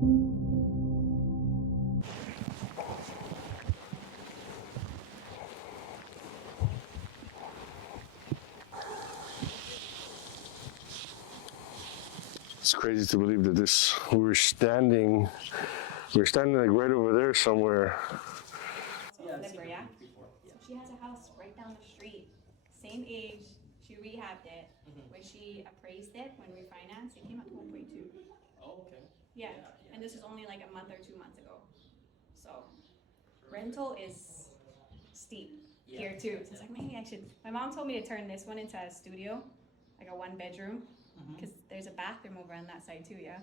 It's crazy to believe that we're standing like right over there somewhere. Yeah. So she has a house right down the street, same age. She rehabbed it. When she appraised it, when refinanced, it came up to 1.2. Oh, okay. Yeah, and this is only like a month or 2 months ago. So rental is steep here too. So it's like maybe I should. My mom told me to turn this one into a studio, like a 1 bedroom, because there's a bathroom over on that side too. Yeah.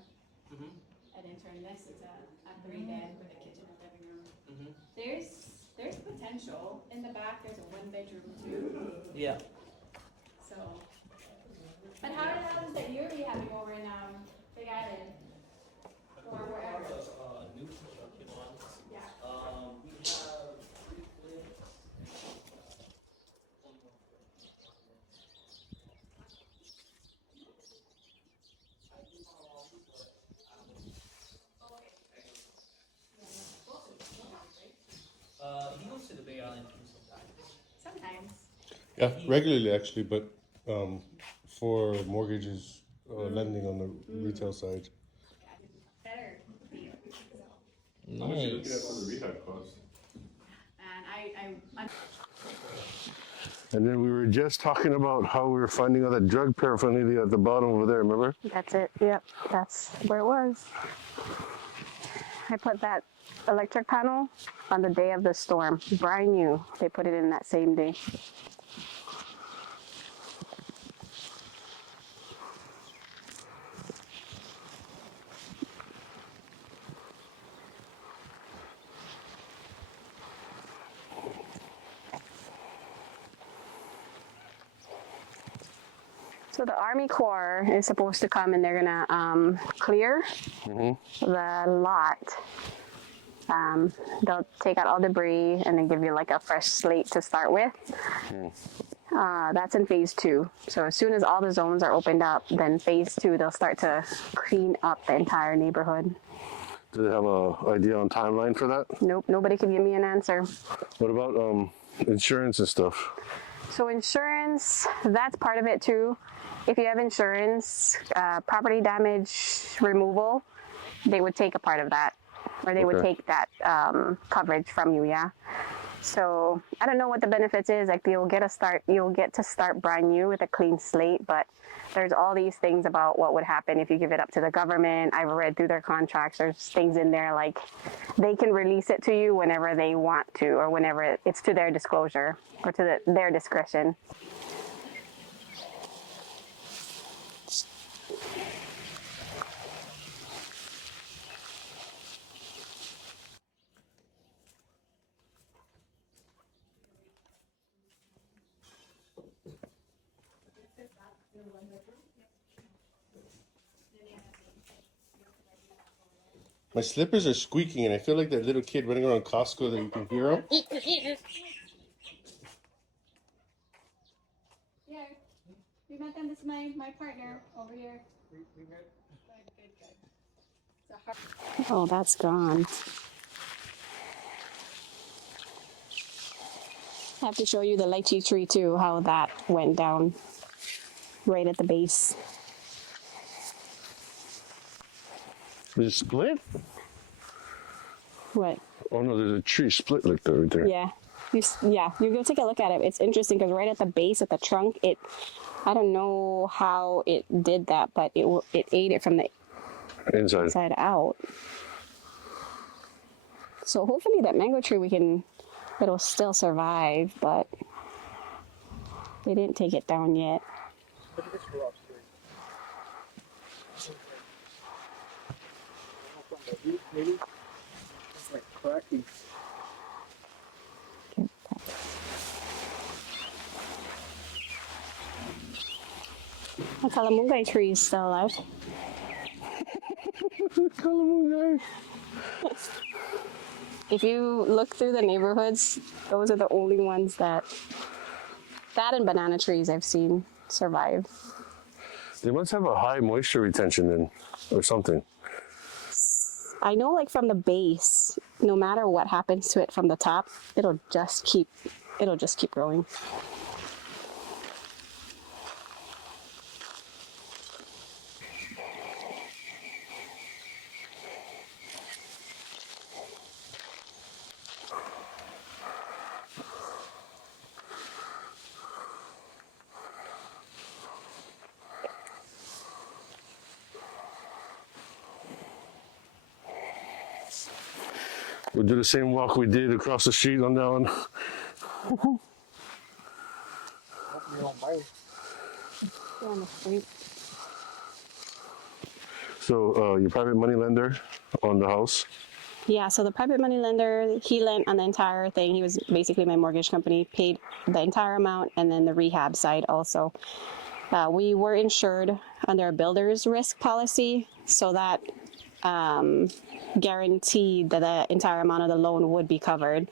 And then turn this into a 3 bed with a kitchen and living room. There's potential in the back. There's a 1 bedroom too. Yeah. So, but how are the houses that you're rehabbing over in Big Island or wherever? New construction ones. Yeah. We have 3 flips. He goes to the Bay Island too sometimes. Sometimes. Yeah, regularly actually, but for mortgages, lending on the retail side. Better deal. How much are you looking at for the rehab cost? And I'm And then we were just talking about how we were finding all that drug paraphernalia at the bottom over there, remember? That's it. Yep, that's where it was. I put that electric panel on the day of the storm. Brand new. They put it in that same day. So the Army Corps is supposed to come and they're gonna clear the lot. They'll take out all debris and then give you like a fresh slate to start with. That's in phase 2. So as soon as all the zones are opened up, then phase 2, they'll start to clean up the entire neighborhood. Do they have an idea on timeline for that? Nope, nobody can give me an answer. What about insurance and stuff? So insurance, that's part of it too. If you have insurance, property damage removal, they would take a part of that, or they would take that coverage from you, yeah. So I don't know what the benefits is. Like you'll get to start brand new with a clean slate, but there's all these things about what would happen if you give it up to the government. I've read through their contracts. There's things in there like they can release it to you whenever they want to, or whenever it's to their disclosure or to their discretion. My slippers are squeaking, and I feel like that little kid running around Costco that you can hear him. Yeah, we met them. This is my partner over here. Good. Oh, that's gone. I have to show you the lychee tree too, how that went down right at the base. Is it split? What? Oh no, there's a tree split like that right there. Yeah. You go take a look at it. It's interesting because right at the base, at the trunk, I don't know how it did that, but it ate it from the inside out. So hopefully that mango tree it'll still survive, but they didn't take it down yet. Look at this rock tree. Maybe it's like cracking. The calamungai tree is still alive. Calamungai. If you look through the neighborhoods, those are the only ones that and banana trees I've seen survive. They must have a high moisture retention then, or something. I know like from the base, no matter what happens to it from the top, it'll just keep growing. We'll do the same walk we did across the street on that one. Hope you don't bite. We're on the street. So your private money lender on the house. Yeah, so the private money lender, he lent on the entire thing. He was basically my mortgage company, paid the entire amount, and then the rehab side also. We were insured under a builder's risk policy, so that guaranteed that the entire amount of the loan would be covered.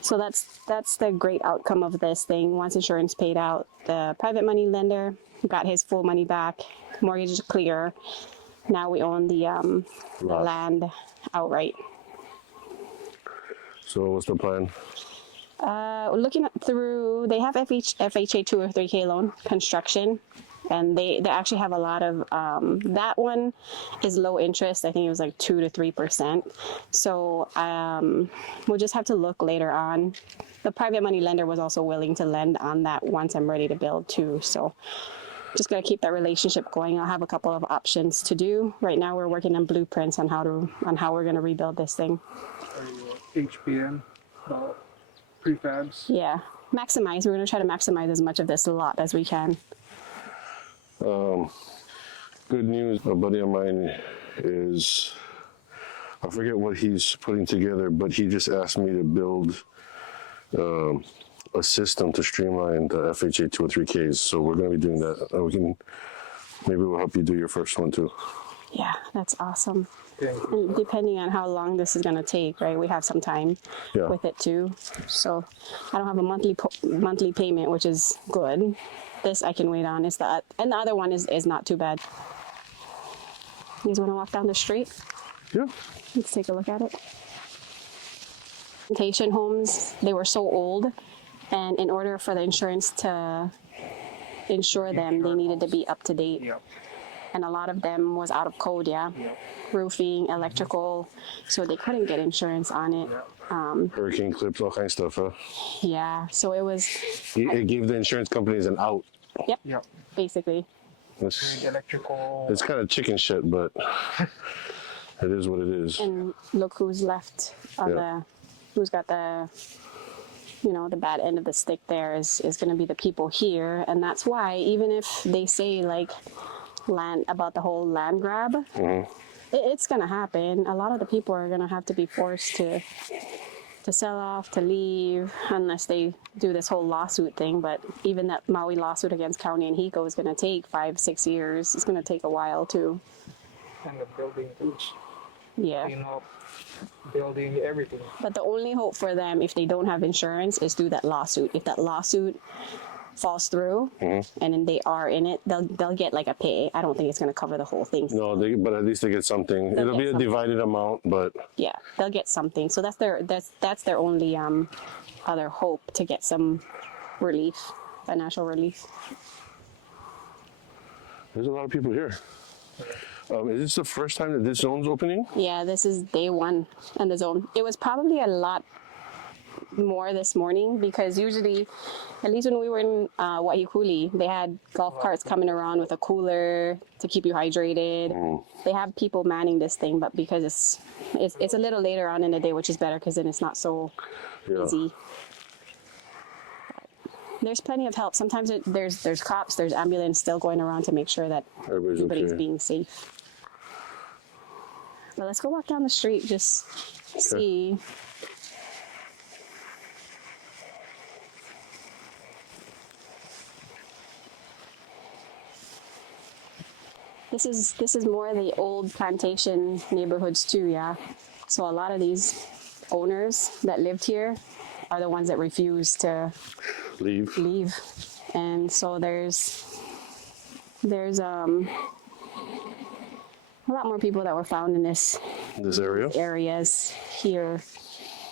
So that's the great outcome of this thing. Once insurance paid out, the private money lender got his full money back. Mortgage is clear. Now we own the land outright. So what's the plan? Looking through, they have FHA 2 or 3K loan construction, and they actually have a lot of that one is low interest. I think it was like 2 to 3%. So we'll just have to look later on. The private money lender was also willing to lend on that once I'm ready to build too. So just gotta keep that relationship going. I'll have a couple of options to do. Right now we're working on blueprints on how we're gonna rebuild this thing. Are you HPM about prefabs? Yeah, maximize. We're gonna try to maximize as much of this lot as we can. Good news. A buddy of mine is, I forget what he's putting together, but he just asked me to build a system to streamline the FHA 2 or 3Ks. So we're going to be doing that. Maybe we'll help you do your first one too. Yeah, that's awesome. Yeah. And depending on how long this is going to take, right? We have some time Yeah. with it too. So I don't have a monthly payment, which is good. This I can wait on. And the other one is not too bad. You guys want to walk down the street? Yeah. Let's take a look at it. Plantation homes, they were so old, and in order for the insurance to insure them, they needed to be up to date. Yep. And a lot of them was out of code, yeah. Yep. Roofing, electrical, so they couldn't get insurance on it. Hurricane clips, all kinds of stuff, huh? Yeah, so it was, It gave the insurance companies an out. Yep. basically. It's, And electrical. it's kind of chicken shit, but it is what it is. And look who's left on Yeah. who's got the, the bad end of the stick there is going to be the people here. And that's why, even if they say like land about the whole land grab, it's going to happen. A lot of the people are going to have to be forced to sell off, to leave, unless they do this whole lawsuit thing. But even that Maui lawsuit against County and Hiko is going to take 5-6 years. It's going to take a while too. And the building tools. Yeah. Clean up, building, everything. But the only hope for them, if they don't have insurance, is do that lawsuit. If that lawsuit falls through and then they are in it, they'll get like a pay. I don't think it's going to cover the whole thing. No, but at least they get something. They'll It'll get be a something. divided amount, but Yeah, they'll get something. So that's their only other hope to get some relief, financial relief. there's a lot of people here. Is this the first time that this zone's opening? Yeah, this is day one in the zone. It was probably a lot more this morning because usually, at least when we were in Waihekuli, they had golf carts coming around with a cooler to keep you hydrated. They have people manning this thing, but because it's a little later on in the day, which is better because then it's not so busy. There's plenty of help. Sometimes there's cops, there's ambulance still going around to make sure that everybody's okay. being safe. But let's go walk down the street, just see. This is more the old plantation neighborhoods too, yeah. So a lot of these owners that lived here are the ones that refuse to leave. And so there's a a lot more people that were found in this This area? areas here.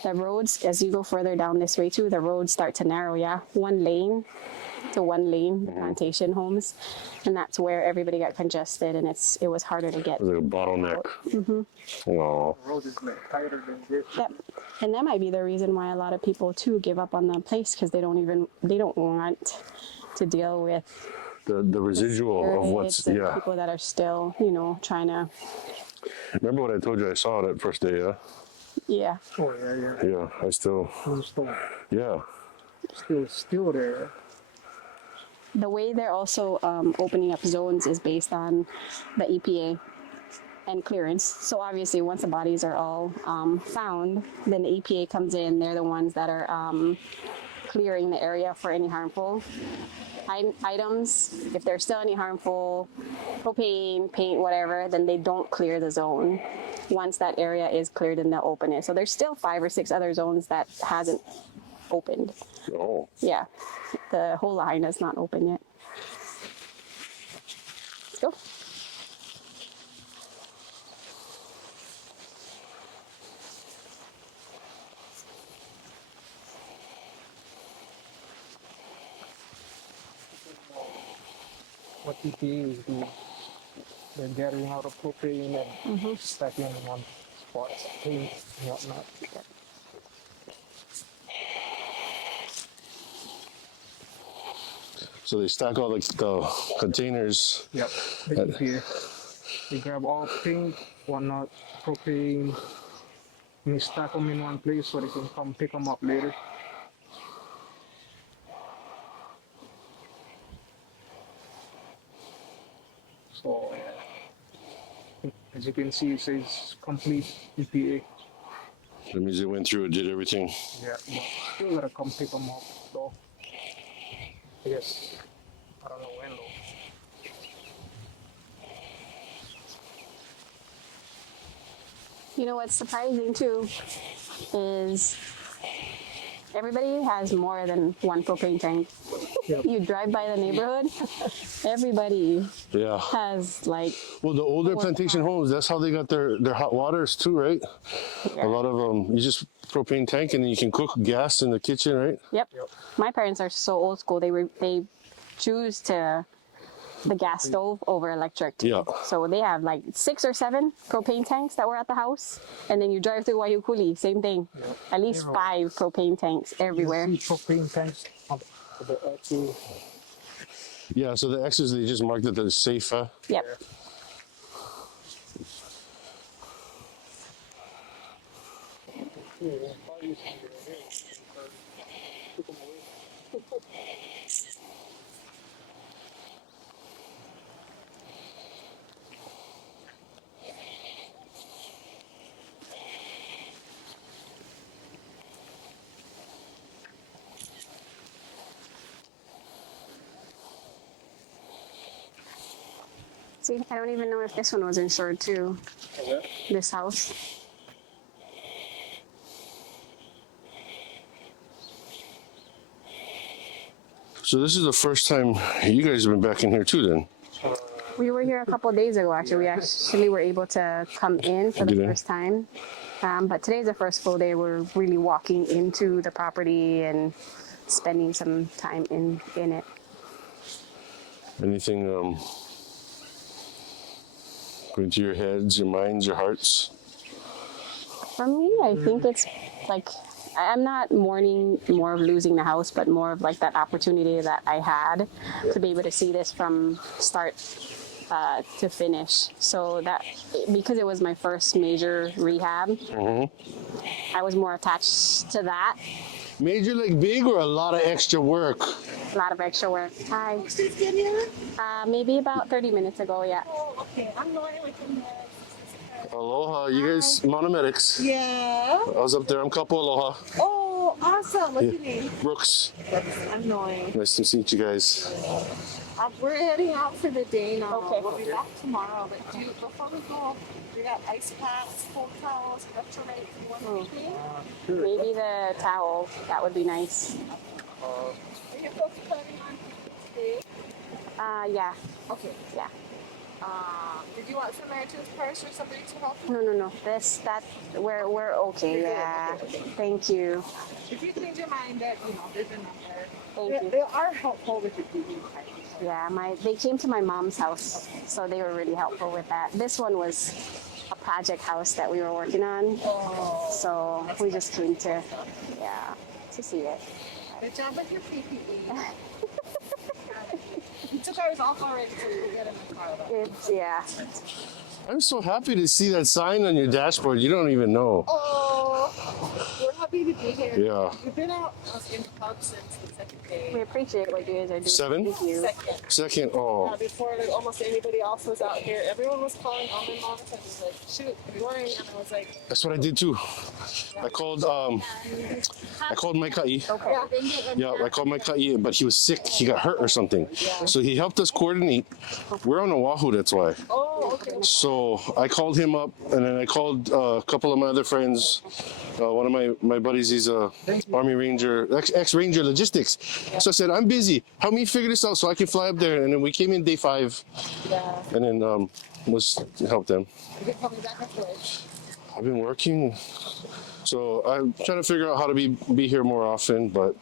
The roads, as you go further down this way too, the roads start to narrow. Yeah, one lane to one lane, plantation homes, and that's where everybody got congested, and it was harder to get. It was like a bottleneck. Oh, The road is like tighter than this. Yep. And that might be the reason why a lot of people too give up on the place, because they don't want to deal with the residual of what's, spirits and yeah. people that are still, trying to, Remember what I told you I saw that first day, yeah? yeah. Oh yeah. Yeah, I still, yeah. Still there. The way they're also opening up zones is based on the EPA and clearance. So obviously, once the bodies are all found, then the EPA comes in. They're the ones that are clearing the area for any harmful items. If there's still any harmful propane, paint, whatever, then they don't clear the zone. Once that area is cleared, then they'll open it. So there's still 5 or 6 other zones that hasn't opened. Oh, Yeah, the whole Lahaina is not open yet. Let's go. What EPA is doing, they're getting out of propane and stacking them on spots, paint and whatnot. so they stack all the containers. Yep, the EPA. They grab all paint, whatnot, propane, and they stack them in one place so they can come pick them up later. So, as you can see, it says complete EPA. That means they went through and did everything. Yeah, but still gotta come pick them up, though. I guess, I don't know when, though. You know what's surprising too is everybody has more than one propane tank. Yep. You drive by the neighborhood, everybody Yeah. has like, Well, the older plantation homes, that's how they got their hot waters too, right? A lot of them, you just propane tank and then you can cook gas in the kitchen, right? yep. My parents are so old school. They choose the gas stove over electric. Yeah. So they have like 6 or 7 propane tanks that were at the house, and then you drive through Waiukuli, same thing. At least 5 propane tanks everywhere. You see propane tanks on the actual. Yeah, so the X's, they just marked that they're safe, huh? Yep. See, I don't even know if this one was insured too. This house. So this is the first time you guys have been back in here too then? We were here a couple of days ago, actually. We actually were able to come in for the Get in. first time. But today's the first full day we're really walking into the property and spending some time in it. Anything going to your heads, your minds, your hearts? For me, I think it's like, I'm not mourning more of losing the house, but more of like that opportunity that I had to be able to see this from start to finish. So that, because it was my first major rehab, I was more attached to that. Major like big or a lot of extra work? A lot of extra work. Hi. Maybe about 30 minutes ago, yeah. Oh, okay. I'm Lauren with the Aloha, you guys, monomedics. Yeah. I was up there, I'm Kapo Aloha. Oh, awesome. What's your name? Brooks, I'm Lauren. nice to meet you guys. We're heading out for the day now. Okay. We'll be back tomorrow. But before we go, we got ice packs, cold towels, electrolytes. You want anything? Maybe the towel. That would be nice. Are you folks planning on today? Yeah. Okay. Yeah. Did you want Samaritan's Purse or somebody to help you? No. We're okay. Yeah. Thank you. If you change your mind, that there's a number. Thank you. They are helpful with the TV. Yeah, they came to my mom's house, so they were really helpful with that. This one was a project house that we were working on, so we just came to see it. Good job with your PPE. You took ours off already, so you can get in the car. I'm so happy to see that sign on your dashboard. You don't even know. Oh, we're happy to be here. Yeah. We've been out in the pub since the second day. We appreciate what you guys are doing. 7? Thank you. Second. Oh. Before almost anybody else was out here, everyone was calling on my mom and was like, shoot, I'm going. And I was like, That's what I did too. I called my ka'i. Yeah, I called my ka'i, but he was sick. He got hurt or something. So he helped us coordinate. We're on Oahu, that's why. oh, okay. So I called him up, and then I called a couple of my other friends. One of my buddies, he's a Army Ranger, ex-Ranger Logistics. So I said, I'm busy. Help me figure this out so I can fly up there. And then we came in day 5, and then was help them. You can call me back afterwards. I've been working, so I'm trying to figure out how to be here more often. But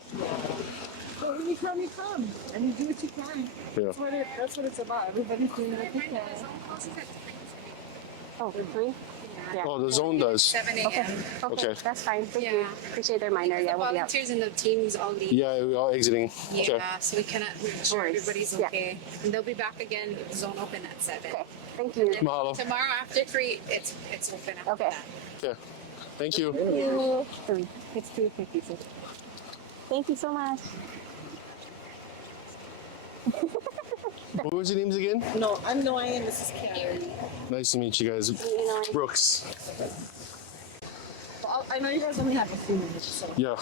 So when you come, and you do what you can. yeah, That's what it's about. Everybody's doing what they can. Oh, for free? Yeah. oh, the zone does. 7 a.m. Okay. That's fine. Thank you. Appreciate the reminder. The Yeah, we'll be out. volunteers and the teams all leave. Yeah, we're all exiting. Okay. Yeah, so we cannot make sure worries. everybody's Yeah. okay. And they'll be back again with the zone open at 7. Okay. Thank you. Mahalo. Tomorrow after 3, it's open after Okay. that. Okay. Thank you. It's 2:50. Thank you so much. What was your names again? No, I'm Noy and this is Carrie. Nice to meet you guys. Brooks. Well, I know you guys only have a few minutes, so. Yeah.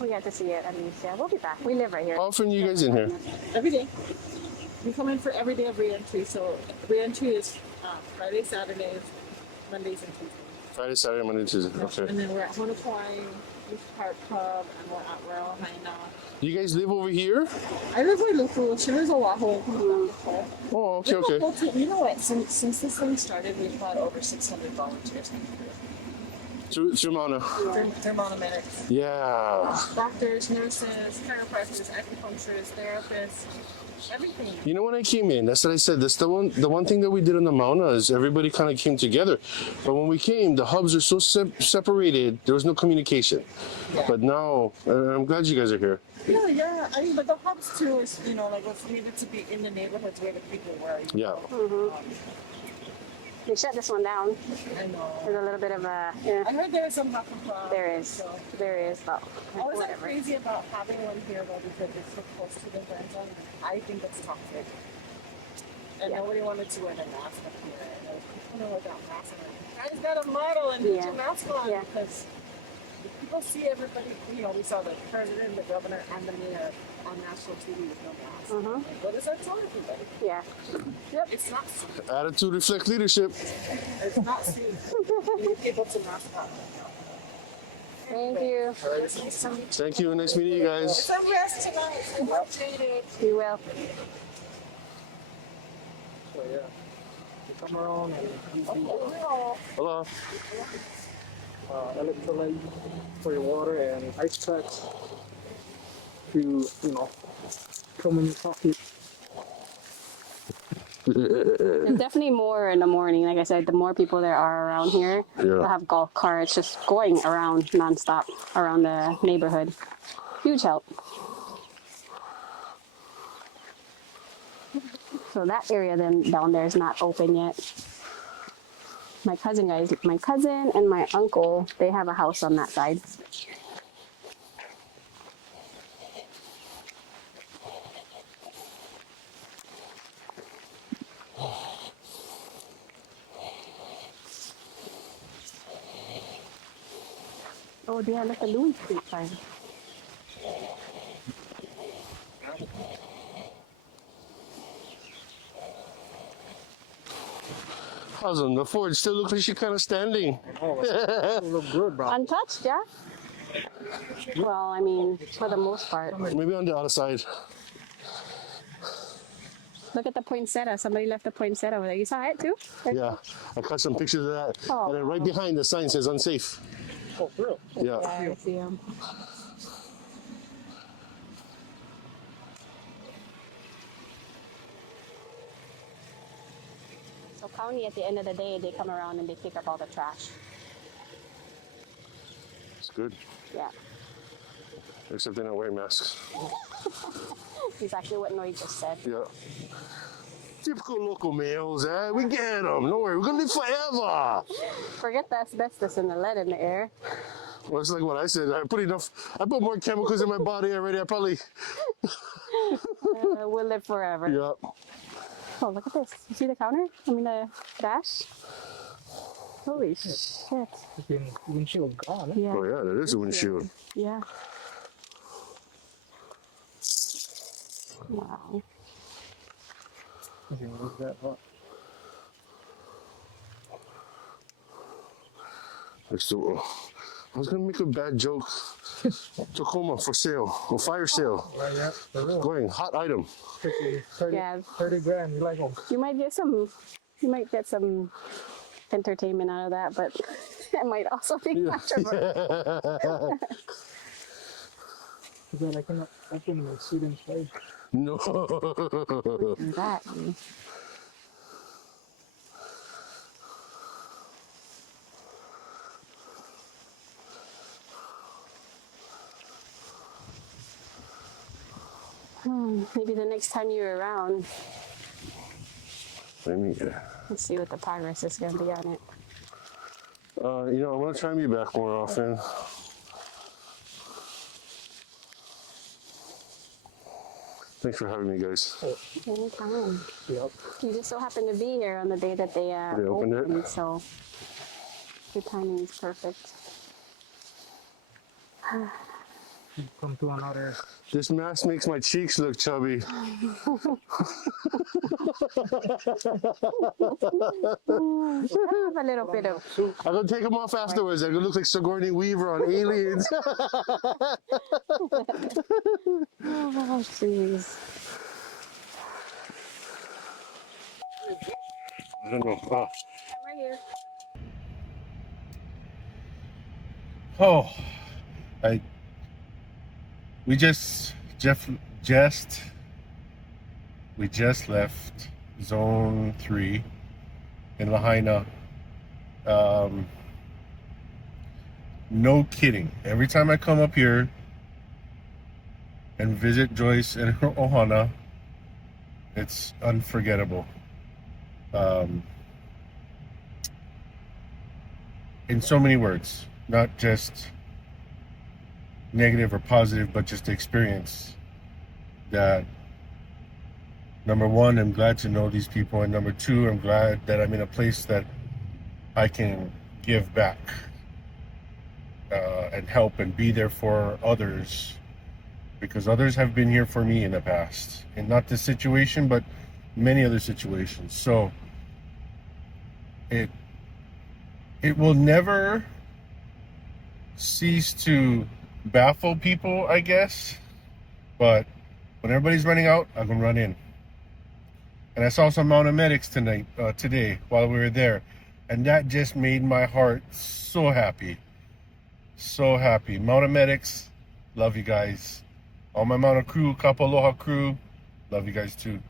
We got to see it at least. Yeah, we'll be back. We live right here. How often are you guys in here? Every day. We come in for every day of re-entry. So re-entry is Fridays, Saturdays, Mondays, and Tuesdays. Friday, Saturday, Monday, Tuesday. Okay. And then we're at Honokwai, Beach Park Pub, and we're at Lahaina. You guys live over here? I live with Lufu. She lives in Oahu. Oh, okay, okay. You know what? Since this thing started, we've had over 600 volunteers. Through Mauna. Thermometrics. Yeah. Doctors, nurses, chiropractors, acupuncturists, therapists, everything. You know when I came in, that's what I said. That's the one thing that we did on the Mauna is everybody kind of came together. But when we came, the hubs are so separated. There was no communication. Yeah. But now, I'm glad you guys are here. Yeah. I mean, but the hubs too is, like what's needed to be in the neighborhoods where the people were. Yeah. They shut this one down. I know. There's a little bit of a. I heard there was some happen problem. There is. So. There is, but I was like whatever. crazy about having one here though because it's so close to the friend zone. I think it's toxic. And nobody wanted to wear the mask up here. And I was people without masks. And I guys got a model and put your mask on because people see everybody. We saw the president, the governor, and the mayor on national TV with no mask. Like, what does that tell everybody? Yeah. Yep. It's not safe. Attitude reflects leadership. It's not safe. We need people to mask up. Thank you. Thank you. Nice meeting you guys. Some rest tonight. Stay hydrated. You will. So yeah, you come around and Hello. electrolyte for your water and ice packs to come in your pocket. There's definitely more in the morning. Like I said, the more people there are around here, they'll have golf carts just going around nonstop around the neighborhood. Huge help. So that area then down there is not open yet. My cousin and my uncle, they have a house on that side. Oh, they have like a Louis Street sign. How's on the Ford? Still looks like she's kind of standing. Oh, look good, bro. Untouched, yeah? Well, I mean, for the most part. Maybe on the other side. Look at the poinsettia. Somebody left a poinsettia over there. You saw it too? Yeah, I caught some pictures of that. Oh. And then right behind the sign says unsafe. Oh, for real? Yeah. Yeah, I see them. So county, at the end of the day, they come around and they pick up all the trash. It's good. Yeah. Except they're not wearing masks. Exactly what Noy just said. Yeah. Typical local males, eh? We get them. Don't worry, we're gonna live forever. Forget the asbestos and the lead in the air. Well, it's like what I said. I put more chemicals in my body already. I probably, We'll live forever. yeah. Oh, look at this. You see the counter? I mean, the dash? Holy shit. The windshield gone. Yeah. Oh yeah, that is a windshield. Yeah. Wow. You can move that up. I was gonna make a bad joke. Tacoma for sale, or fire sale. Right, yeah, for real. Going hot item. 30, Yeah. 30 grand. You like them? You might get some entertainment out of that, but it might also be controversial. Too bad I cannot open the seat inside. No. That. Maybe the next time you're around, let's see what the progress is going to be on it. I'm gonna try and be back more often. Thanks for having me, guys. Anytime. Yep. You just so happen to be here on the day that they opened it? so your timing is perfect. Come to another. This mask makes my cheeks look chubby. Have a little bit of. I'm gonna take them off afterwards. I'm gonna look like Sigourney Weaver on Aliens. Oh, jeez. I don't know. I'm right here. Oh, we just left Zone 3 in Lahaina. No kidding. Every time I come up here and visit Joyce and her ohana, it's unforgettable. In so many words, not just negative or positive, but just the experience that, number one, I'm glad to know these people, and number two, I'm glad that I'm in a place that I can give back and help and be there for others, because others have been here for me in the past, and not this situation, but many other situations. So it will never cease to baffle people, I guess, but when everybody's running out, I'm gonna run in. And I saw some mounted medics today while we were there, and that just made my heart so happy. So happy. Mounted medics, love you guys. All my mounted crew, Kapaloha crew, love you guys too.